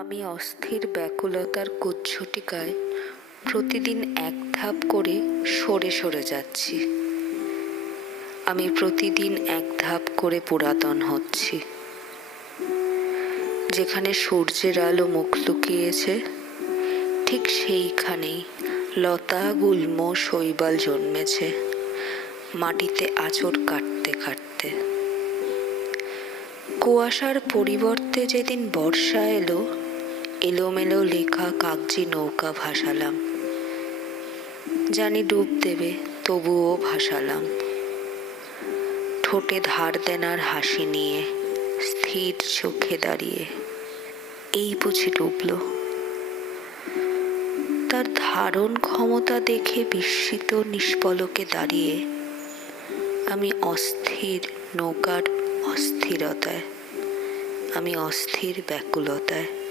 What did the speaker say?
আমি অস্থির ব্যাকুলতার কুজ্ঝটিকায় প্রতিদিন এক ধাপ করে সরে সরে যাচ্ছি। আমি প্রতিদিন এক ধাপ করে পুরাতন হচ্ছি। যেখানে সূর্যের আলো মুখ লুকিয়েছে, ঠিক সেইখানেই লতা গুল্ম শৈবাল জন্মেছে, মাটিতে আঁচড় কাটতে কাটতে। কুয়াশার পরিবর্তে যেদিন বর্ষা এলো, এলোমেলো লেখা কাগজি নৌকা ভাসালাম। জানি ডুব দেবে, তবুও ভাসালাম। ঠোঁটে ধার দেনার হাসি নিয়ে, স্থির চোখে দাঁড়িয়ে। এই বুঝি ডুবল। তার ধারণ ক্ষমতা দেখে বিস্মিত নিষ্পলকে দাঁড়িয়ে আমি অস্থির নৌকার অস্থিরতায়, আমি অস্থির ব্যাকুলতায়।